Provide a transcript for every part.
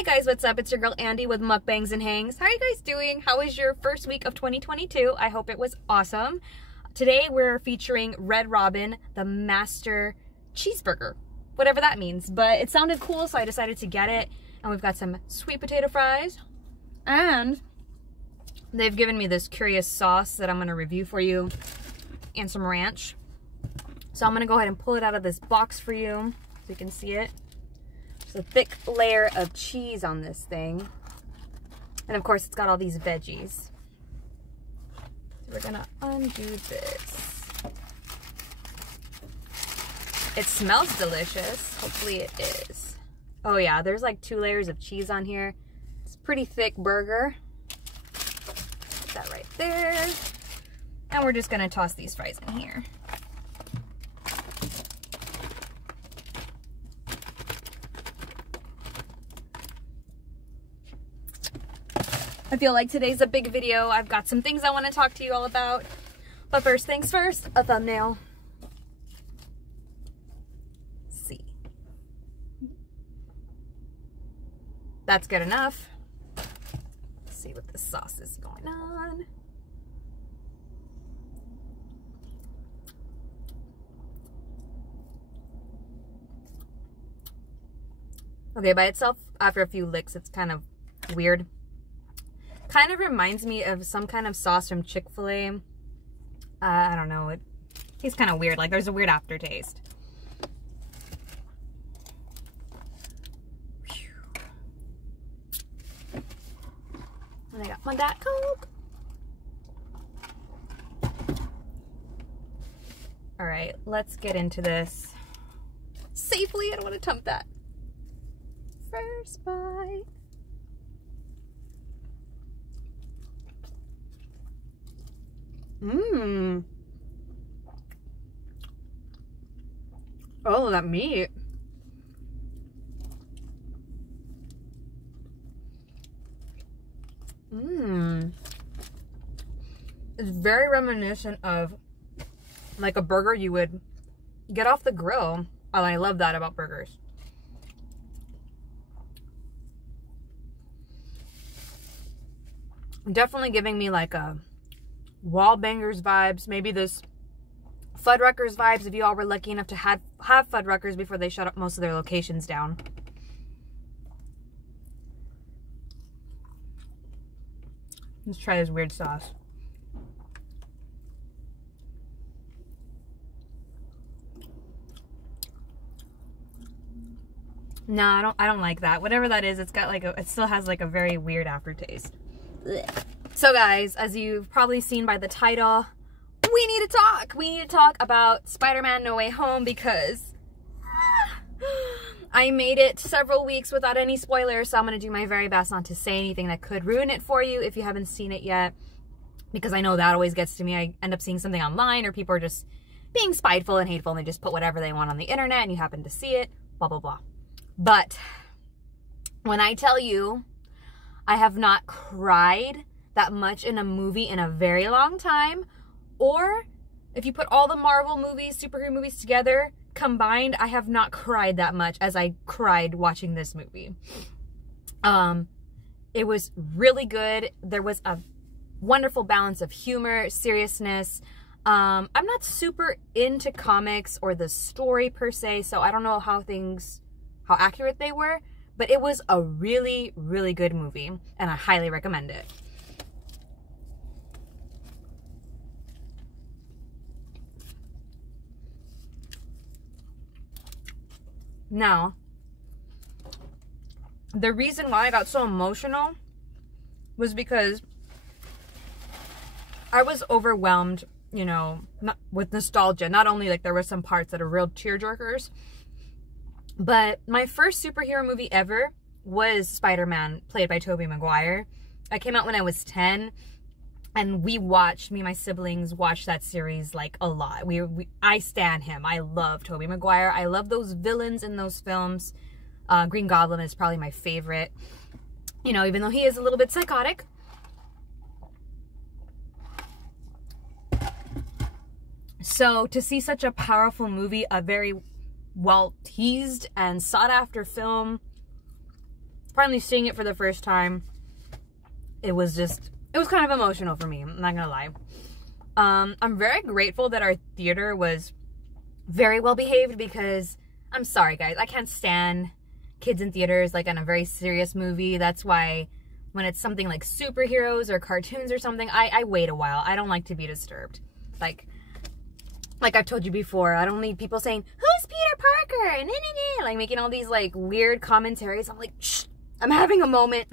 Hey guys, what's up? It's your girl Andy with Mukbangs and Hangs. How are you guys doing? How was your first week of 2022? I hope it was awesome. Today we're featuring Red Robin, the Master Cheeseburger, whatever that means. But it sounded cool, so I decided to get it. And we've got some sweet potato fries. And they've given me this curious sauce that I'm going to review for you. And some ranch. So I'm going to go ahead and pull it out of this box for you so you can see it. There's a thick layer of cheese on this thing. And of course it's got all these veggies. So we're gonna undo this. It smells delicious. Hopefully it is. Oh yeah, there's like 2 layers of cheese on here. It's a pretty thick burger. Put that right there. And we're just gonna toss these fries in here. I feel like today's a big video. I've got some things I want to talk to you all about. But first things first, a thumbnail. See. That's good enough. Let's see what the sauce is going on. Okay, by itself, after a few licks, it's kind of weird. Kind of reminds me of some kind of sauce from Chick-fil-A. I don't know. It tastes kind of weird. Like there's a weird aftertaste. And I got my Diet Coke. All right, let's get into this safely. I don't want to tump that. First bite. Mmm. Oh, that meat. Mmm. It's very reminiscent of like a burger you would get off the grill. Oh, I love that about burgers. Definitely giving me like a Wallbangers vibes, maybe this Fuddruckers vibes if you all were lucky enough to have Fuddruckers before they shut up most of their locations down. Let's try this weird sauce. No, I don't like that. Whatever that is, it's got like it still has like a very weird aftertaste. Blech. So guys, as you've probably seen by the title, we need to talk. We need to talk about Spider-Man No Way Home because I made it several weeks without any spoilers, so I'm going to do my very best not to say anything that could ruin it for you if you haven't seen it yet, because I know that always gets to me. I end up seeing something online or people are just being spiteful and hateful and they just put whatever they want on the internet and you happen to see it, blah, blah, blah. But when I tell you I have not cried that much in a movie in a very long time, or if you put all the Marvel movies, superhero movies together combined, I have not cried that much as I cried watching this movie. It was really good. There was a wonderful balance of humor, seriousness. I'm not super into comics or the story per se, so I don't know how accurate they were, but it was a really, really good movie and I highly recommend it. Now, the reason why I got so emotional was because I was overwhelmed, you know, with nostalgia. Not only like there were some parts that are real tearjerkers, but my first superhero movie ever was Spider-Man, played by Tobey Maguire. It came out when I was 10. And me and my siblings watched that series like a lot. I stan him. I love Tobey Maguire. I love those villains in those films. Green Goblin is probably my favorite. You know, even though he is a little bit psychotic. So to see such a powerful movie, a very well teased and sought after film, finally seeing it for the first time, it was kind of emotional for me. I'm not gonna lie. I'm very grateful that our theater was very well behaved, because I'm sorry guys, I can't stand kids in theaters like on a very serious movie. That's why when it's something like superheroes or cartoons or something, I wait a while. I don't like to be disturbed. Like I've told you before, I don't need people saying, who's Peter Parker? Nah, nah, nah. Like making all these like weird commentaries. I'm like, shh, I'm having a moment.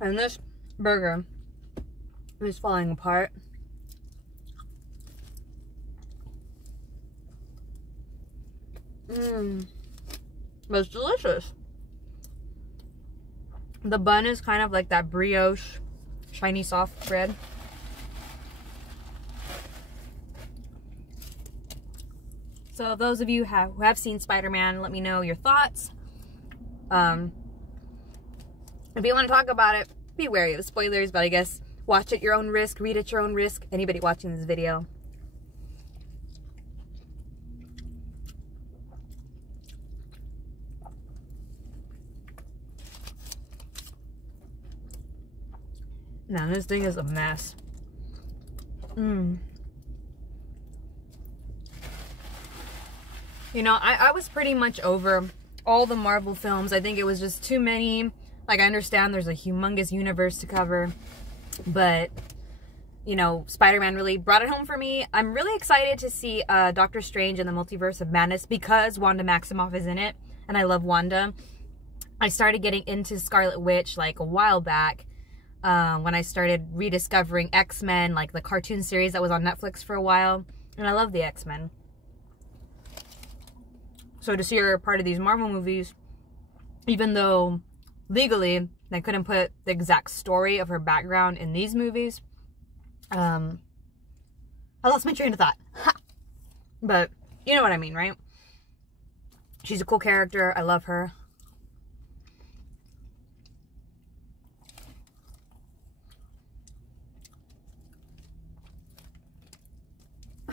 And this burger is falling apart. But it's delicious. The bun is kind of like that brioche, shiny, soft bread. So those of you who have seen Spider-Man, let me know your thoughts. If you want to talk about it, be wary of spoilers, but I guess watch at your own risk, read at your own risk, anybody watching this video. Now this thing is a mess. You know, I was pretty much over all the Marvel films. I think it was just too many. Like, I understand there's a humongous universe to cover, but, you know, Spider-Man really brought it home for me. I'm really excited to see Doctor Strange in the Multiverse of Madness, because Wanda Maximoff is in it, and I love Wanda. I started getting into Scarlet Witch, like, a while back, when I started rediscovering X-Men, like the cartoon series that was on Netflix for a while, and I love the X-Men. So to see her part of these Marvel movies, even though legally they couldn't put the exact story of her background in these movies, I lost my train of thought. Ha! But you know what I mean, right? She's a cool character. I love her.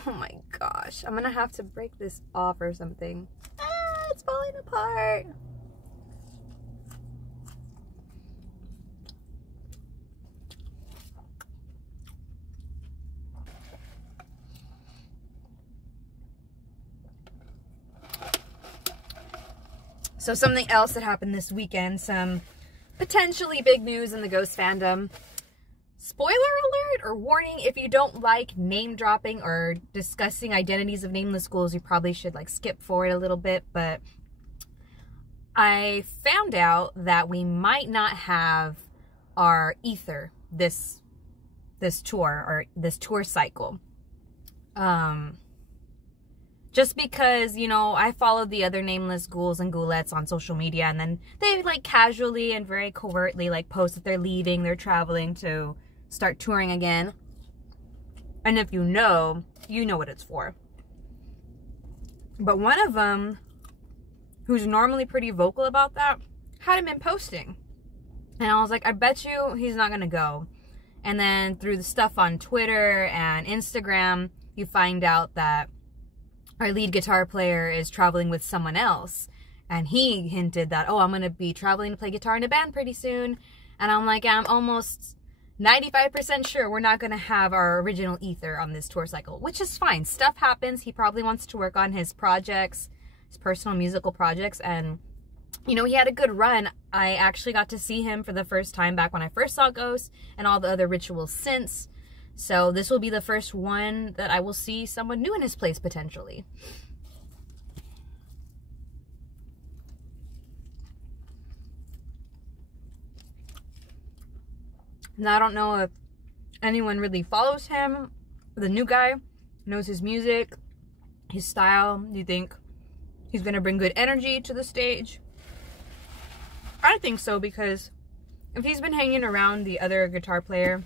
Oh my gosh, I'm gonna have to break this off or something. Ah, it's falling apart. So something else that happened this weekend, some potentially big news in the ghost fandom. Spoiler alert or warning, if you don't like name dropping or discussing identities of Nameless Ghouls, you probably should like skip forward a little bit. But I found out that we might not have our ether this tour, or this tour cycle. Just because, you know, I followed the other Nameless Ghouls and Ghoulettes on social media, and then they like casually and very covertly like post that they're leaving, they're traveling to start touring again. And if you know what it's for. But one of them, who's normally pretty vocal about that, hadn't been posting. And I was like, I bet you he's not gonna go. And then through the stuff on Twitter and Instagram, you find out that our lead guitar player is traveling with someone else. And he hinted that, oh, I'm gonna be traveling to play guitar in a band pretty soon. And I'm like, I'm almost 95% sure we're not going to have our original ether on this tour cycle, which is fine. Stuff happens. He probably wants to work on his projects, his personal musical projects, and, you know, he had a good run. I actually got to see him for the first time back when I first saw Ghost, and all the other rituals since. So this will be the first one that I will see someone new in his place, potentially. Now, I don't know if anyone really follows him, the new guy, knows his music, his style. Do you think he's going to bring good energy to the stage? I think so, because if he's been hanging around the other guitar player,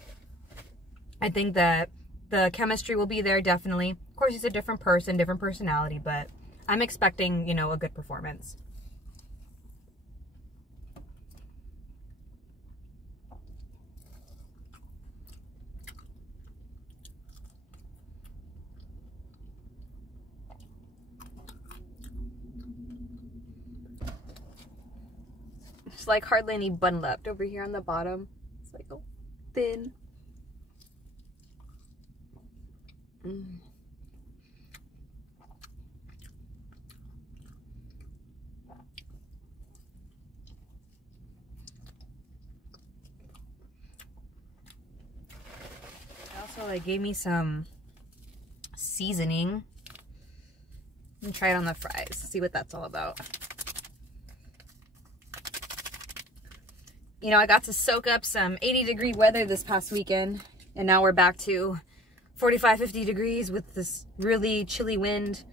I think that the chemistry will be there, definitely. Of course, he's a different person, different personality, but I'm expecting, you know, a good performance. There's like hardly any bun left over here on the bottom. It's like oh, thin. Also, they gave me some seasoning. And try it on the fries. See what that's all about. You know, I got to soak up some 80-degree weather this past weekend, and now we're back to 45, 50 degrees with this really chilly wind.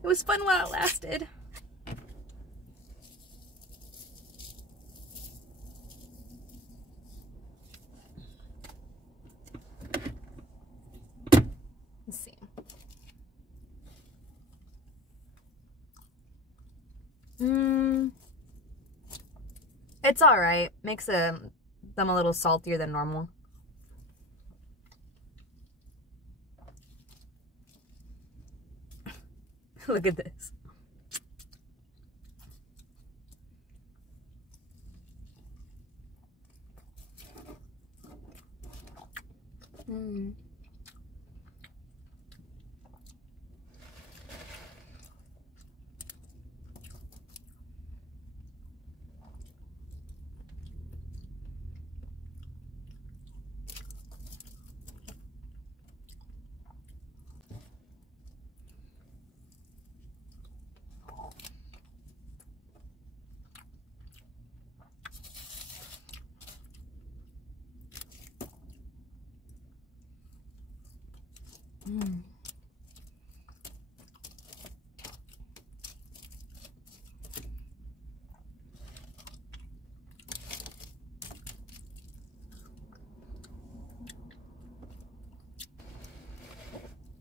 It was fun while it lasted. Let's see. It's alright. Makes them a little saltier than normal. Look at this.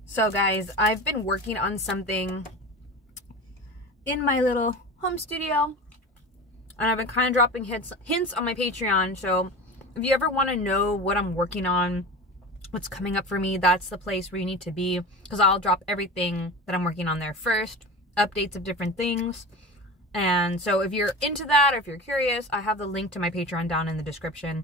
So guys, I've been working on something in my little home studio, and I've been kind of dropping hints on my Patreon. So if you ever want to know what I'm working on, what's coming up for me, that's the place where you need to be, because I'll drop everything that I'm working on there first, updates of different things. And so if you're into that, or if you're curious, I have the link to my Patreon down in the description.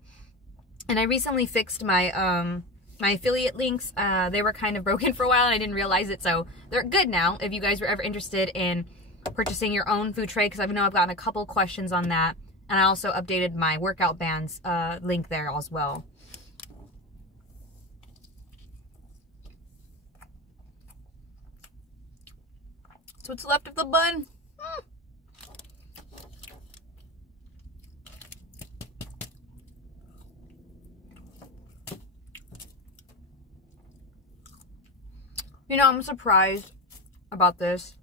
And I recently fixed my my affiliate links. They were kind of broken for a while and I didn't realize it, so they're good now if you guys were ever interested in purchasing your own food tray, because I know I've gotten a couple questions on that. And I also updated my workout bands link there as well. So what's left of the bun? You know, I'm surprised about this.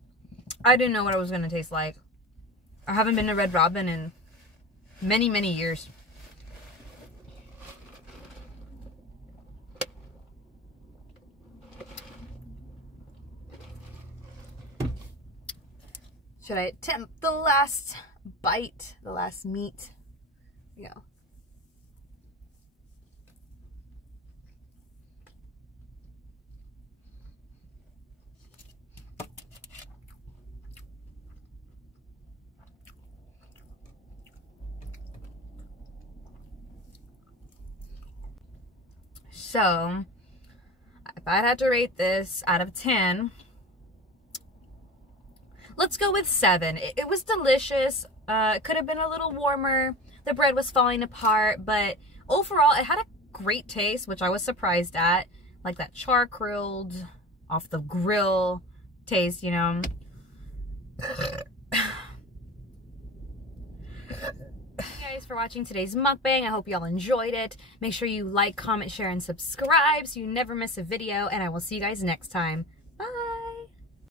I didn't know what it was going to taste like. I haven't been to Red Robin in many, many years. Should I attempt the last bite, the last meat? Yeah. So, if I'd had to rate this out of 10, let's go with 7. It was delicious. It could have been a little warmer. The bread was falling apart, but overall, it had a great taste, which I was surprised at. Like that char-grilled, off the grill taste, you know. Thanks for watching today's mukbang. I hope y'all enjoyed it. Make sure you like, comment, share, and subscribe so you never miss a video, and I will see you guys next time.